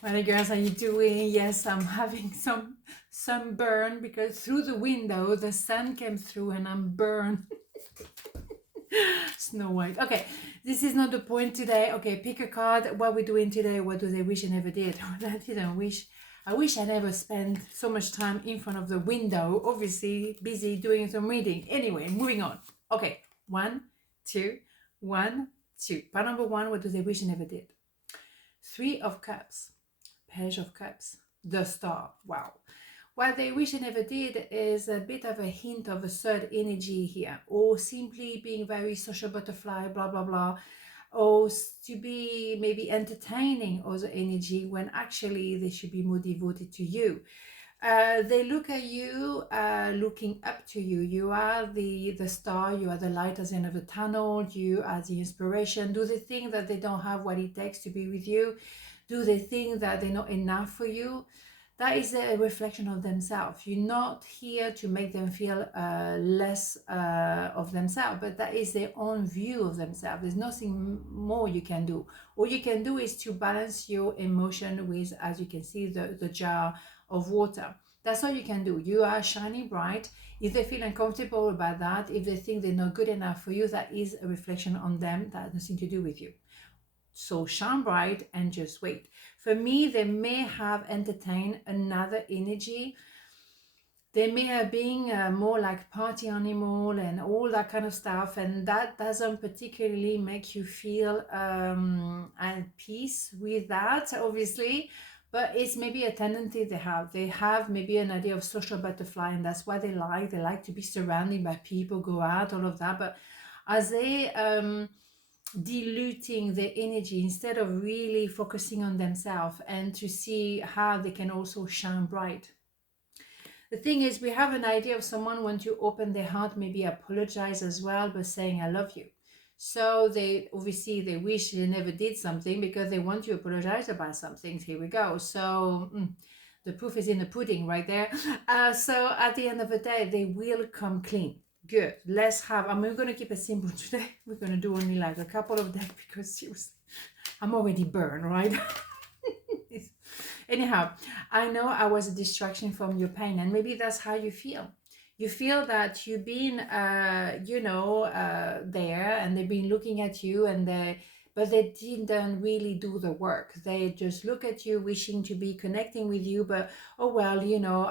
What girls are you doing? Yes, I'm having some sunburn because through the window the sun came through and I'm burned. Snow White. Okay, this is not the point today. Okay, pick a card. What we're doing today? What do they wish I never did? Well, I didn't wish. I wish I never spent so much time in front of the window. Obviously, busy doing some reading. Anyway, moving on. Okay, one, two, one, two. Part number one. What do they wish I never did? Three of Cups. Page of Cups, the Star. Wow. What they wish I never did is a bit of a hint of a third energy here, or simply being very social butterfly, blah, blah, blah, or to be maybe entertaining other energy when actually they should be more devoted to you. They look at you, looking up to you. You are the star, you are the light at the end of the tunnel, you are the inspiration. Do they think that they don't have what it takes to be with you? Do they think that they're not enough for you? That is a reflection of themselves. You're not here to make them feel less of themselves, but that is their own view of themselves. There's nothing more you can do. All you can do is to balance your emotion with, as you can see, the jar of water. That's all you can do. You are shining bright. If they feel uncomfortable about that, if they think they're not good enough for you, that is a reflection on them. That has nothing to do with you. So shine bright and just wait. For me, they may have entertained another energy. They may have been more like party animal and all that kind of stuff, and that doesn't particularly make you feel at peace with that, obviously. But it's maybe a tendency they have. They have maybe an idea of social butterfly, and that's what they like. They like to be surrounded by people, go out, all of that. But as they diluting their energy instead of really focusing on themselves and to see how they can also shine bright. The thing is, we have an idea of someone when to open their heart, maybe apologize as well, but saying, I love you. So they obviously they wish they never did something because they want to apologize about something. Here we go. So the proof is in the pudding right there. So at the end of the day, they will come clean. Good. Let's have, I'm going to keep it simple today. We're going to do only like a couple of decks because seriously, I'm already burned, right? Anyhow, I know I was a distraction from your pain, and maybe that's how you feel. You feel that you've been, there, and they've been looking at you, but they didn't really do the work. They just look at you, wishing to be connecting with you, but oh well,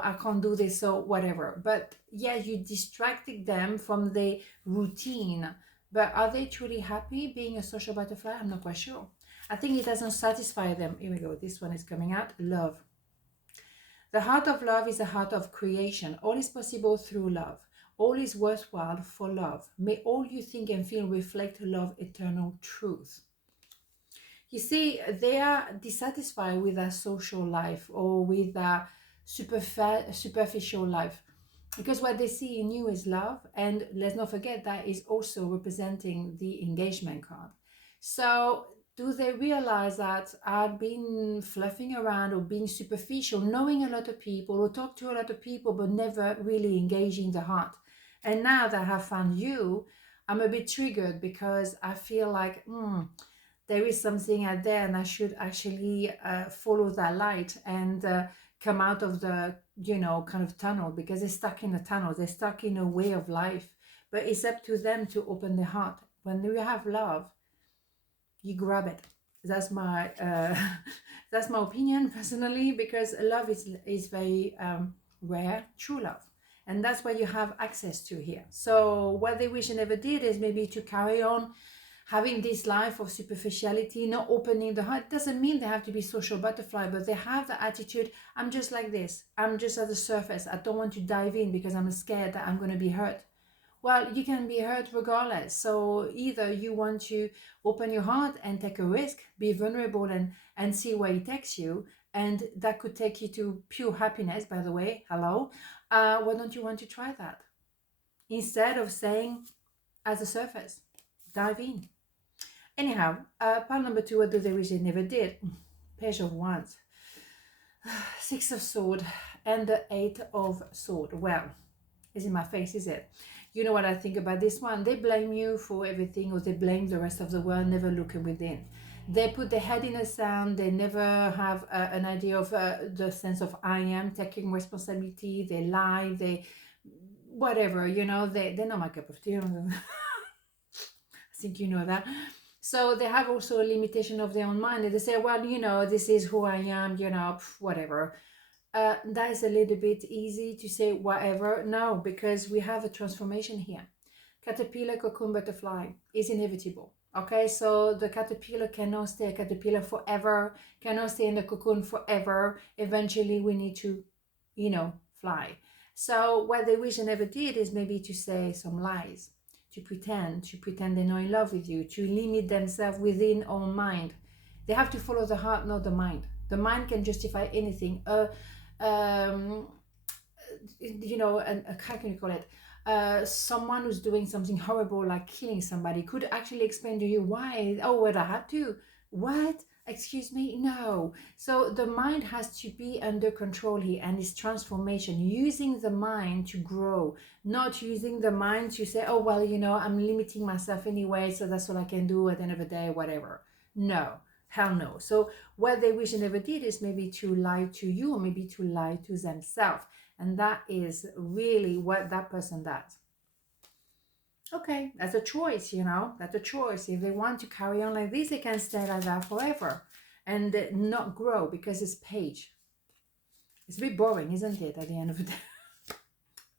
I can't do this, so whatever. But yeah, you distracted them from the routine. But are they truly happy being a social butterfly? I'm not quite sure. I think it doesn't satisfy them. Here we go. This one is coming out. Love. The heart of love is a heart of creation. All is possible through love. All is worthwhile for love. May all you think and feel reflect love, eternal truth. You see, they are dissatisfied with their social life or with their superficial life, because what they see in you is love. And let's not forget that is also representing the engagement card. So do they realize that I've been fluffing around or being superficial, knowing a lot of people or talk to a lot of people, but never really engaging the heart? And now that I have found you, I'm a bit triggered because I feel like there is something out there, and I should actually follow that light and come out of the kind of tunnel, because they're stuck in a tunnel, they're stuck in a way of life. But it's up to them to open their heart. When you have love, you grab it. That's my that's my opinion personally, because love is very rare, true love, and that's what you have access to here. So what they wish I never did is maybe to carry on having this life of superficiality, not opening the heart. Doesn't mean they have to be social butterfly, but they have the attitude, I'm just like this, I'm just at the surface, I don't want to dive in because I'm scared that I'm going to be hurt. Well, you can be hurt regardless. So either you want to open your heart and take a risk, be vulnerable, and see where it takes you, and that could take you to pure happiness, by the way. Hello. Why don't you want to try that? Instead of staying at the surface, dive in. Anyhow, part number two, what do they wish they never did? Page of Wands, Six of Swords, and the Eight of Swords. Well, it's in my face, is it? You know what I think about this one? They blame you for everything, or they blame the rest of the world, never looking within. They put their head in the sand. They never have an idea of the sense of I am taking responsibility. They lie. They whatever, they're not my cup of tea. I think you know that. So they have also a limitation of their own mind. And they say, well, this is who I am, whatever. That is a little bit easy to say whatever. No, because we have a transformation here. Caterpillar, cocoon, butterfly is inevitable. Okay, so the caterpillar cannot stay a caterpillar forever, cannot stay in the cocoon forever. Eventually we need to, fly. So what they wish they never did is maybe to say some lies, to pretend they're not in love with you, to limit themselves within own mind. They have to follow the heart, not the mind. The mind can justify anything. And how can you call it? Someone who's doing something horrible like killing somebody could actually explain to you why. Oh, well, I have to. What? Excuse me? No. So the mind has to be under control here, and it's transformation, using the mind to grow, not using the mind to say, oh, well, I'm limiting myself anyway, so that's all I can do at the end of the day, whatever. No. Hell no. So what they wish they never did is maybe to lie to you, or maybe to lie to themselves. And that is really what that person does. Okay, that's a choice, that's a choice. If they want to carry on like this, they can stay like that forever and not grow, because it's page. It's a bit boring, isn't it, at the end of the day?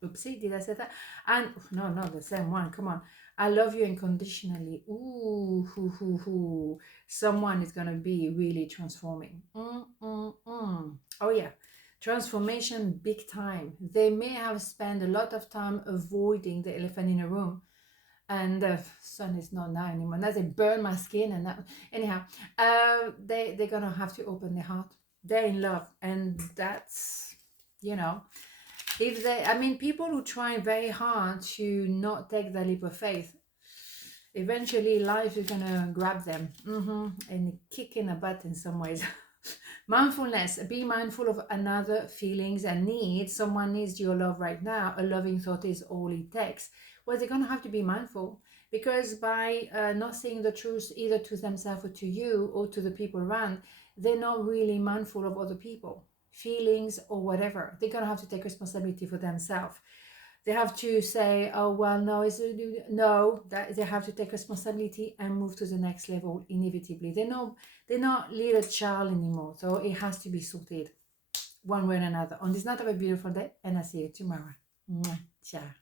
Oopsie, did I say that? And no, the same one. Come on. I love you unconditionally. Ooh, someone is gonna be really transforming. Oh yeah, transformation big time. They may have spent a lot of time avoiding the elephant in the room, and the sun is not now anymore. Now they burn my skin, and that, anyhow, they're gonna have to open their heart. They're in love, and that's people who try very hard to not take the leap of faith, eventually life is gonna grab them and kick in the butt in some ways. Mindfulness, be mindful of another feelings and needs. Someone needs your love right now. A loving thought is all it takes. Well, they're gonna have to be mindful, because by not saying the truth either to themselves or to you or to the people around, they're not really mindful of other people feelings or whatever. They're gonna have to take responsibility for themselves. They have to say, oh well, no, that they have to take responsibility and move to the next level inevitably. They're not little child anymore, so it has to be sorted one way or another. On this night, have a beautiful day, and I'll see you tomorrow. Ciao.